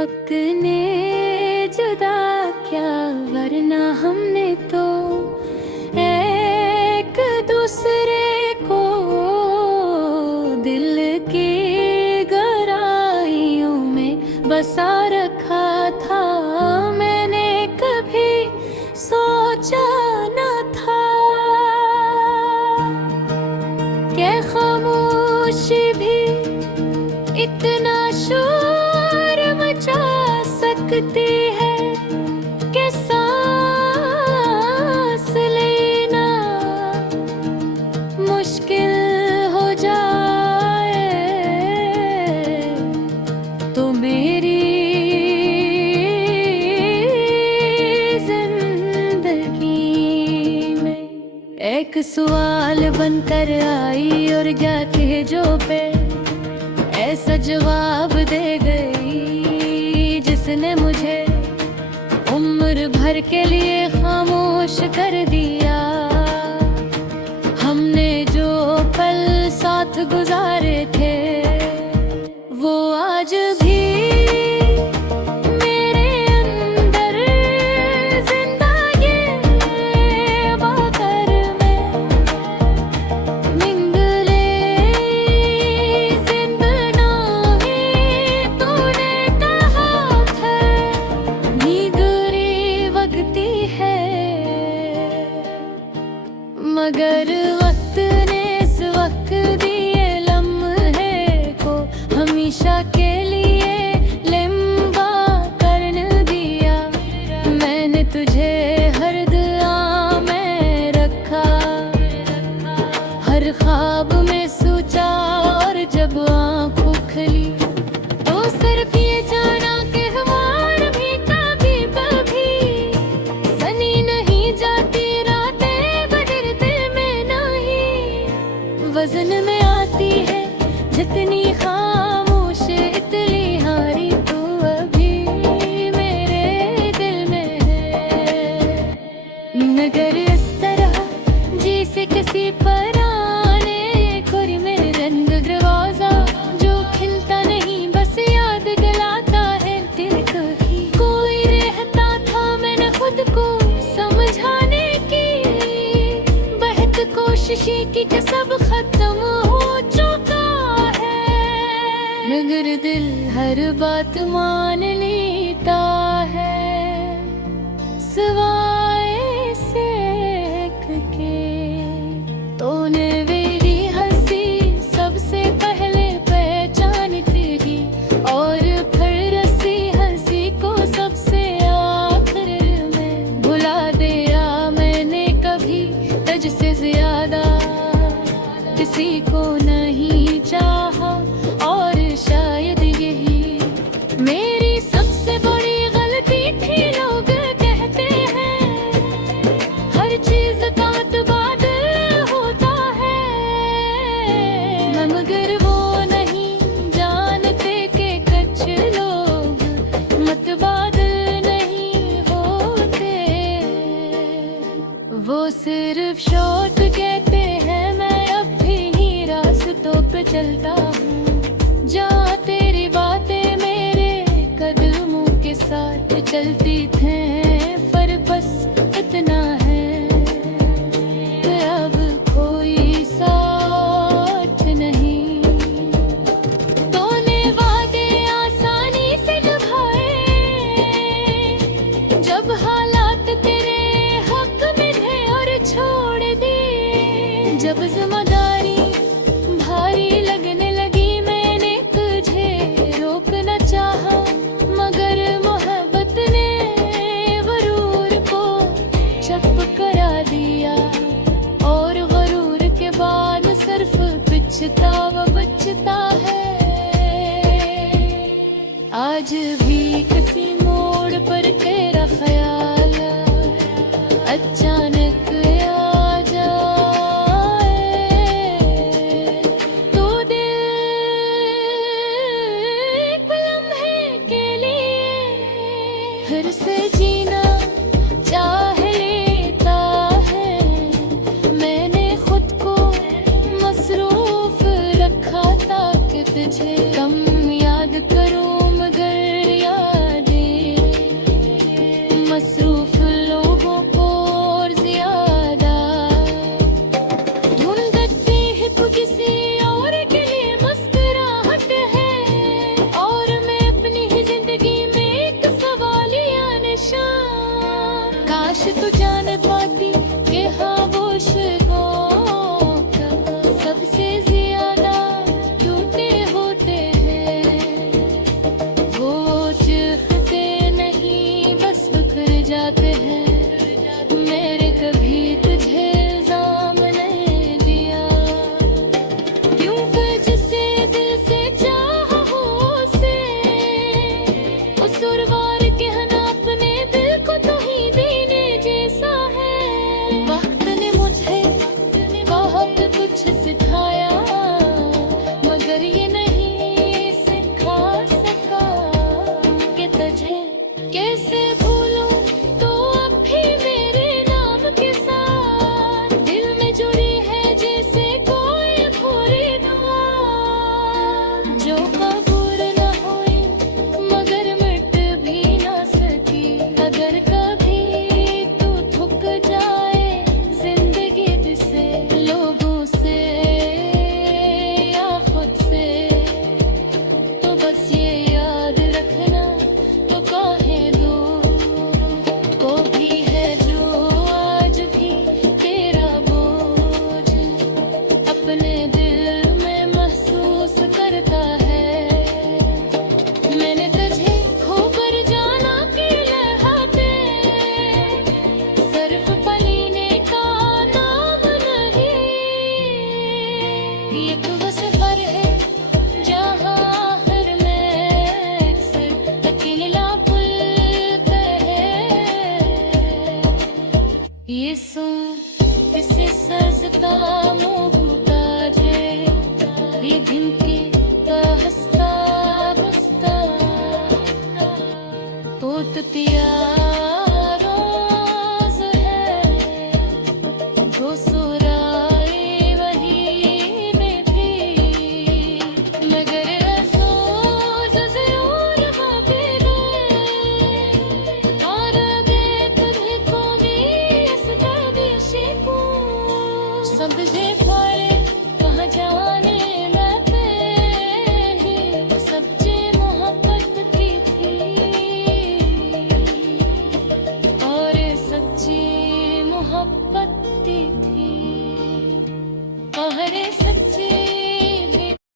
वक्त ने जुदा क्या, वरना हमने तो एक दूसरे को दिल की गहराइयों में बसा रखा था। मैंने कभी सोचा न था कि खामोशी भी इतना शोर मचा सकती है कि सांस लेना मुश्किल हो जाए। तो मेरी जिंदगी में एक सवाल बनकर आई और क्या जो पे ऐसा जवाब दे गई जिसने मुझे उम्र भर के लिए खामोश कर दिया। हमने जो पल साथ गुजारे थे वो आज भी मेरे अंदर जिंदा ये बाकर में मिंगले जिंदगानी तूने कहा था निगरी वगती है। मगर वक्त ने इस वक्त दिए लम्हे को हमेशा के लिए लिम्बा कर दिया। मैंने तुझे हर दुआ में रखा, हर ख्वाब में सोचा और जब आँखों खुली तो सिर्फ ये जाना कि हमार भी कभी सनी नहीं जाती रातें बदर दिल में नहीं वजन में आती है जितनी खामोश इतनी हारी तू अभी मेरे दिल में है। मगर इस तरह जी से किसी पराने कोरी मेरे रंग दरवाजा जो खिलता नहीं बस याद दिलाता है दिल को ही। कोई रहता था मैंने खुद को समझाने की बहुत कोशिश की कि सब खत्म हो चुका है। मगर दिल हर बात मान लेता है सिवाय से एक के। तूने मेरी हंसी सबसे पहले पहचान थी और फिर रसी हंसी को सबसे आखिर में भुला दिया। मैंने कभी तुझसे ज्यादा किसी को नहीं चाहा और शायद यही मेरी सबसे बड़ी गलती थी। लोग कहते हैं हर चीज का तबादल होता है, मगर वो नहीं जानते कि कुछ लोग मतबादल नहीं होते। वो सिर्फ शॉर्ट कहते हैं, मैं अब भी ही रास्तों पे चलता हूँ जहाँ तेरी बातें मेरे कदमों के साथ चलती थे। पर बस इतना है कि अब कोई साथ नहीं। तूने वादे आसानी से निभाए जब हालात तेरे हक में थे और छोड़ दिए जब जिम्मेदारी भारी लगने लगी। मैंने तुझे रोकना चाहा मगर मोहब्बत ने गरूर को चप करा दिया और गरूर के बाद सिर्फ पछतावा बचता है। आज भी किसी मोड़ पर तेरा ख्याल अचानक आ जाए तो दिल एक लम्हे के लिए फिर से जीना चाह लेता है। मैंने खुद को मसरूफ जिनके हंसता बसता तोततिया